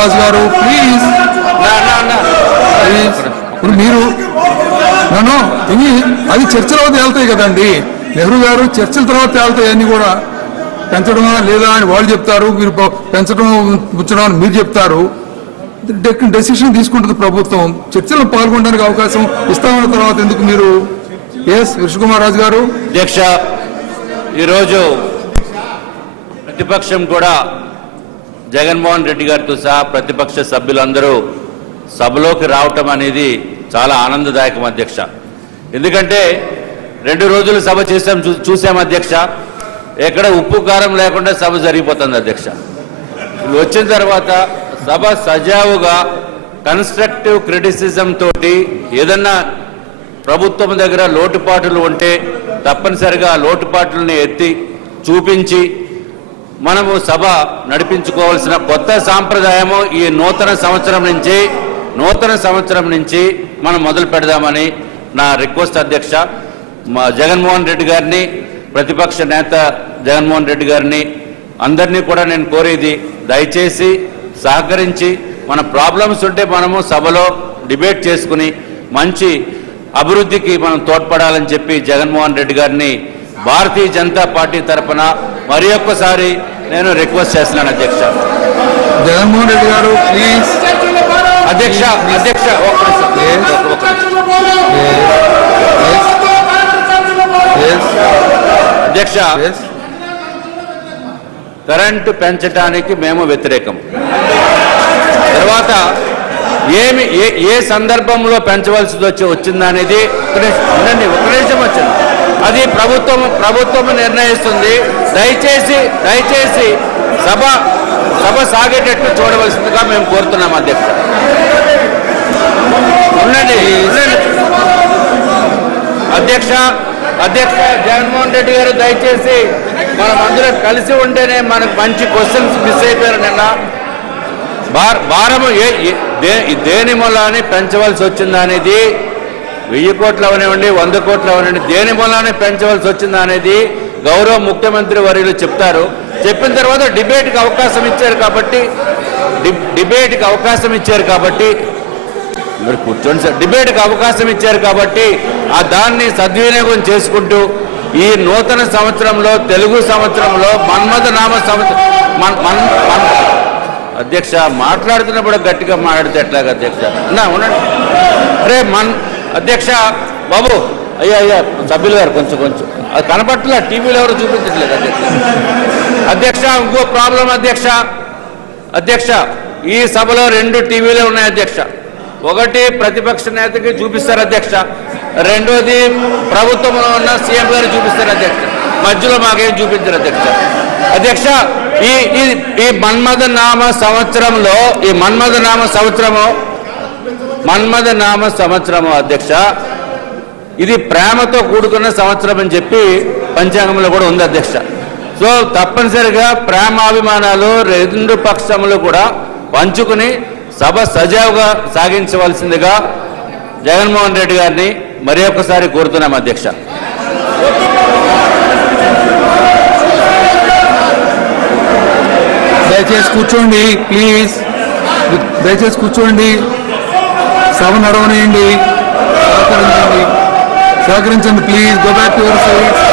రాజు గారు ప్లీజ్. ఇప్పుడు మీరు నన్ను ఇవి అది చర్చల వద్ద వెళ్తాయి కదండి. నెహ్రూ గారు చర్చల తర్వాత వెళ్తాయి అన్ని కూడా. పెంచడమా లేదా అని వాళ్ళు చెప్తారు, మీరు పెంచడం ఉంచడం అని మీరు చెప్తారు. డెసిషన్ తీసుకుంటుంది ప్రభుత్వం. చర్చలో పాల్గొనడానికి అవకాశం ఇస్తామన్న తర్వాత ఎందుకు మీరు? ఎస్ విశ్వకుమార్ రాజు గారు. అధ్యక్ష, ఈరోజు ప్రతిపక్షం కూడా జగన్మోహన్ రెడ్డి గారితో సహా ప్రతిపక్ష సభ్యులందరూ సభలోకి రావటం అనేది చాలా ఆనందదాయకం అధ్యక్ష. ఎందుకంటే 2 రోజులు సభ చూసాం అధ్యక్ష. ఎక్కడ ఉప్పు కారం లేకుండా సభ జరిగిపోతుంది అధ్యక్ష. వచ్చిన తర్వాత సభ సజావుగా కన్స్ట్రక్టివ్ క్రిటిసిజం తోటి ఏదన్నా ప్రభుత్వం దగ్గర లోటుపాట్లు ఉంటే తప్పనిసరిగా లోటుపాట్లని ఎత్తి చూపించి మనము సభ నడిపించుకోవాల్సిన కొత్త సాంప్రదాయము ఈ నూతన సంవత్సరం నుంచి మనం మొదలు పెడదామని నా రిక్వెస్ట్ అధ్యక్ష. మా జగన్మోహన్ రెడ్డి గారిని, ప్రతిపక్ష నేత జగన్మోహన్ రెడ్డి గారిని అందరినీ కూడా నేను కోరేది, దయచేసి సహకరించి మన ప్రాబ్లమ్స్ ఉంటే మనము సభలో డిబేట్ చేసుకుని మంచి అభివృద్ధికి మనం తోడ్పడాలని చెప్పి జగన్మోహన్ రెడ్డి గారిని భారతీయ జనతా పార్టీ తరఫున మరి ఒక్కసారి నేను రిక్వెస్ట్ చేస్తున్నాను అధ్యక్ష. జగన్మోహన్ రెడ్డి గారు ప్లీజ్. అధ్యక్ష కరెంటు పెంచడానికి మేము వ్యతిరేకం. తర్వాత ఏ సందర్భంలో పెంచవలసి వచ్చిందనేది ఒక నిమిషం వచ్చింది. అది ప్రభుత్వం నిర్ణయిస్తుంది. దయచేసి సభ సాగేటట్టు చూడవలసిందిగా మేము కోరుతున్నాం అధ్యక్ష. ఉండండి అధ్యక్ష జగన్మోహన్ రెడ్డి గారు, దయచేసి మనం అందరం కలిసి ఉంటేనే మనకు మంచి క్వశ్చన్స్ మిస్ అయిపోయారు. నిన్న భారము దేని మూలాన్ని పెంచవలసి వచ్చిందా అనేది 1000 కోట్లు అవనివ్వండి, 100 కోట్లు అవనివ్వండి, దేని మూలాన్ని పెంచవలసి వచ్చిందా అనేది గౌరవ ముఖ్యమంత్రి వర్యులు చెప్తారు. చెప్పిన తర్వాత డిబేట్కి అవకాశం ఇచ్చారు కాబట్టి మీరు కూర్చోండి సార్. డిబేట్కి అవకాశం ఇచ్చారు కాబట్టి దాన్ని సద్వినియోగం చేసుకుంటూ ఈ నూతన సంవత్సరంలో, తెలుగు సంవత్సరంలో మన్మథ నామ సంవత్సరం అధ్యక్ష మాట్లాడుతున్నప్పుడు గట్టిగా మాట్లాడితే ఎట్లాగా అధ్యక్ష? ఉండండి రే అధ్యక్ష బాబు, అయ్యా సభ్యులు గారు కొంచెం అది కనపట్ల, టీవీలో ఎవరు చూపించట్లేదు అధ్యక్ష. ఇంకో ప్రాబ్లం అధ్యక్ష, ఈ సభలో 2 టీవీలు ఉన్నాయి అధ్యక్ష. ఒకటి ప్రతిపక్ష నేతకి చూపిస్తారు అధ్యక్ష, రెండోది ప్రభుత్వంలో ఉన్న సీఎం గారు చూపిస్తారు అధ్యక్ష. మధ్యలో మాకేం చూపించారు అధ్యక్ష. ఈ మన్మథ నామ సంవత్సరము అధ్యక్ష, ఇది ప్రేమతో కూడుకున్న సంవత్సరం అని చెప్పి పంచాంగంలో కూడా ఉంది అధ్యక్ష. సో తప్పనిసరిగా ప్రేమాభిమానాలు 2 పక్షములు కూడా పంచుకుని సభ సజావుగా సాగించవలసిందిగా జగన్మోహన్ రెడ్డి గారిని మరి ఒక్కసారి కోరుతున్నాం అధ్యక్ష. దయచేసి కూర్చోండి ప్లీజ్. దయచేసి కూర్చోండి, సభ నడవనియండి, సహకరించండి please. Go back to your seats.